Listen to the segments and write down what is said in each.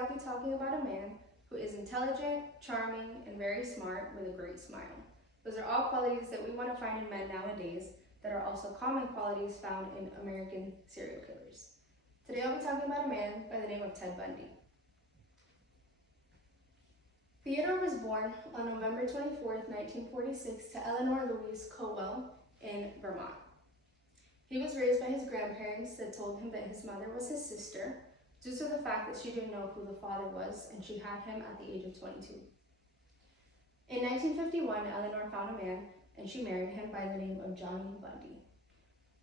I'll be talking about a man who is intelligent, charming, and very smart with a great smile. Those are all qualities that we want to find in men nowadays that are also common qualities found in American serial killers. Today I'll be talking about a man by the name of Ted Bundy. Theodore was born on November 24, 1946 to Eleanor Louise Colwell in Vermont. He was raised by his grandparents that told him that his mother was his sister due to the fact that she didn't know who the father was and she had him at the age of 22. In 1951, Eleanor found a man and she married him by the name of Johnny Bundy.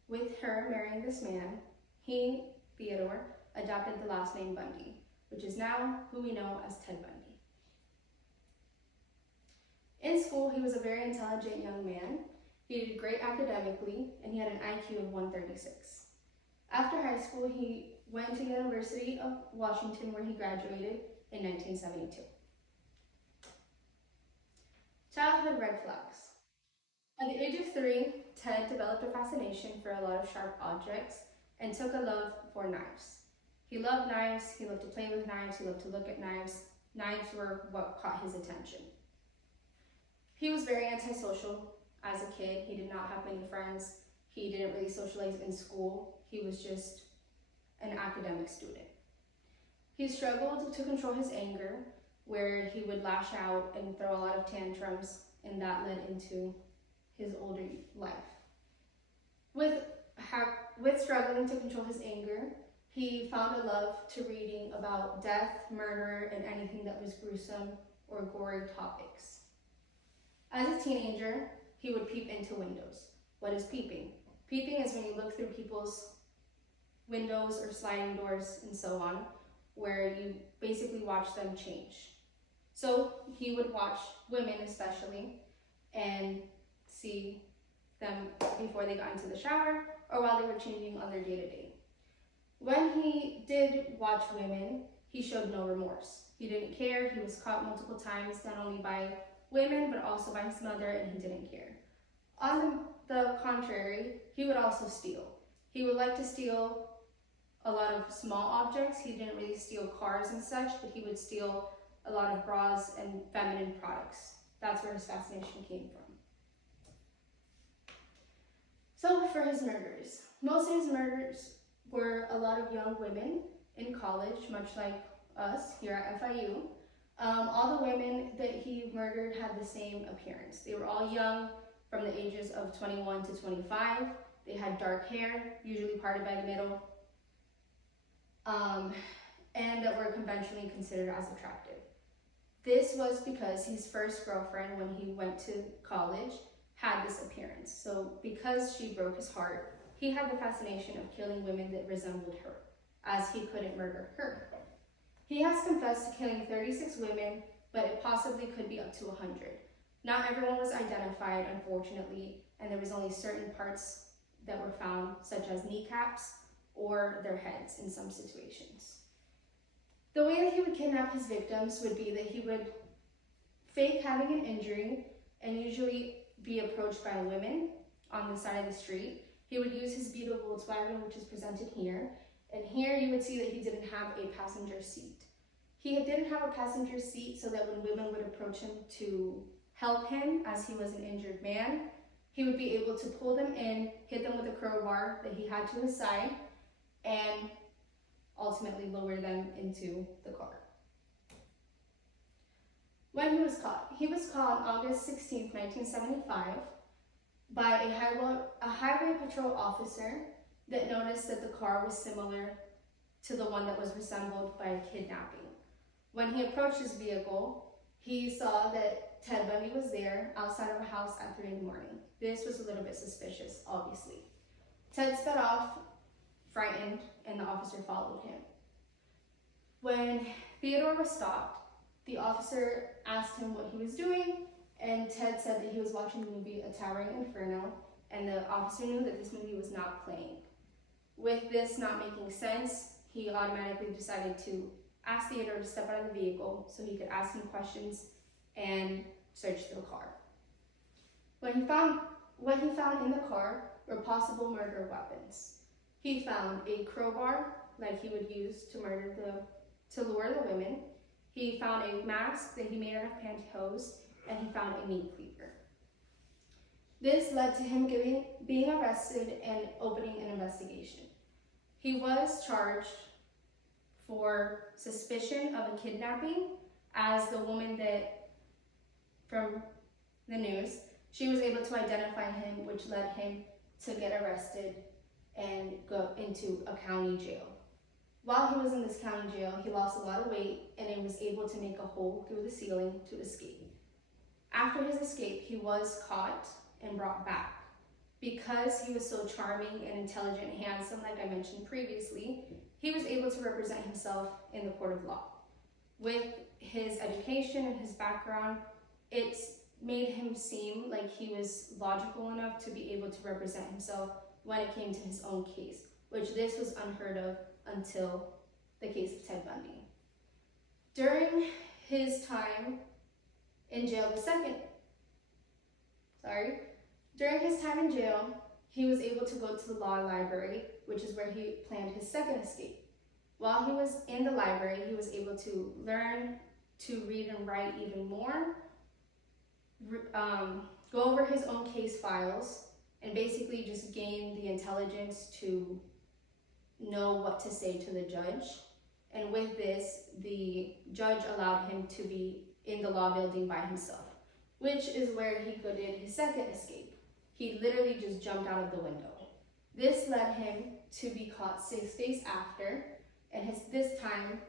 With her marrying this man, he, Theodore, adopted the last name Bundy, which is now who we know as Ted Bundy. In school, he was a very intelligent young man. He did great academically, and he had an IQ of 136. After high school, he went to the University of Washington, where he graduated in 1972. Childhood red flags. At the age of 3, Ted developed a fascination for a lot of sharp objects and took a love for knives. He loved knives, he loved to play with knives, he loved to look at knives. Knives were what caught his attention. He was very antisocial as a kid. He did not have many friends. He didn't really socialize in school. He was just an academic student. He struggled to control his anger, where he would lash out and throw a lot of tantrums, and that led into his older life. With struggling to control his anger, he found a love to reading about death, murder, and anything that was gruesome or gory topics. As a teenager, he would peep into windows. What is peeping? Peeping is when you look through people's windows or sliding doors and so on, where you basically watch them change. So he would watch women especially and see them before they got into the shower or while they were changing on their day-to-day. When he did watch women, he showed no remorse. He didn't care. He was caught multiple times, not only by women, but also by his mother, and he didn't care. On the contrary, he would also steal. He would like to steal a lot of small objects. He didn't really steal cars and such, but he would steal a lot of bras and feminine products. That's where his fascination came from. So for his murders, most of his murders were a lot of young women in college, much like us here at FIU. All the women that he murdered had the same appearance. They were all young, from the ages of 21 to 25. They had dark hair, usually parted by the middle, and that were conventionally considered as attractive. This was because his first girlfriend, when he went to college, had this appearance. So because she broke his heart, he had the fascination of killing women that resembled her, as he couldn't murder her. He has confessed to killing 36 women, but it possibly could be up to 100. Not everyone was identified, unfortunately, and there was only certain parts that were found, such as kneecaps or their heads in some situations. The way that he would kidnap his victims would be that he would fake having an injury and usually be approached by women on the side of the street. He would use his beetle Volkswagen, which is presented here, and here you would see that he didn't have a passenger seat. He didn't have a passenger seat so that when women would approach him to help him, as he was an injured man, he would be able to pull them in, hit them with a crowbar that he had to his side, and ultimately lower them into the car. When he was caught on August 16, 1975, by a highway patrol officer that noticed that the car was similar to the one that was resembled by a kidnapping. When he approached his vehicle, he saw that Ted Bundy was there outside of a house at 3 in the morning. This was a little bit suspicious, obviously. Ted sped off, frightened, and the officer followed him. When Theodore was stopped, the officer asked him what he was doing, and Ted said that he was watching the movie A Towering Inferno, and the officer knew that this movie was not playing. With this not making sense, he automatically decided to ask Theodore to step out of the vehicle so he could ask him questions and search the car. What he found in the car were possible murder weapons. He found a crowbar, like he would use to murder the to lure the women. He found a mask that he made out of pantyhose, and he found a meat cleaver. This led to him being arrested and opening an investigation. He was charged for suspicion of a kidnapping, as the woman that, from the news, she was able to identify him, which led him to get arrested and go into a county jail. While he was in this county jail, he lost a lot of weight and he was able to make a hole through the ceiling to escape. After his escape, he was caught and brought back. Because he was so charming and intelligent and handsome, like I mentioned previously, he was able to represent himself in the court of law. With his education and his background, it's made him seem like he was logical enough to be able to represent himself when it came to his own case, which this was unheard of until the case of Ted Bundy. During his time in jail, during his time in jail, he was able to go to the law library, which is where he planned his second escape. While he was in the library, he was able to learn to read and write even more, go over his own case files, and basically just gain the intelligence to know what to say to the judge. And with this, the judge allowed him to be in the law building by himself, which is where he did his second escape. He literally just jumped out of the window. This led him to be caught 6 days after, and this time,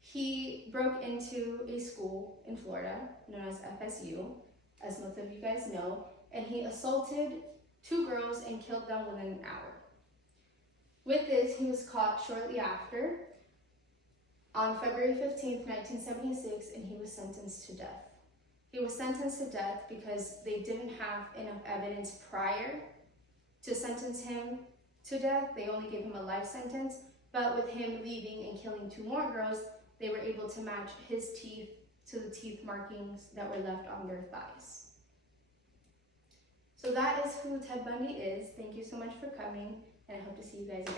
he broke into a school in Florida, known as FSU, as most of you guys know, and he assaulted 2 girls and killed them within an hour. With this, he was caught shortly after, on February 15th, 1976, and he was sentenced to death. He was sentenced to death because they didn't have enough evidence prior to sentence him to death. They only gave him a life sentence, but with him leaving and killing 2 more girls, they were able to match his teeth to the teeth markings that were left on their thighs. So that is who Ted Bundy is. Thank you so much for coming, and I hope to see you guys again.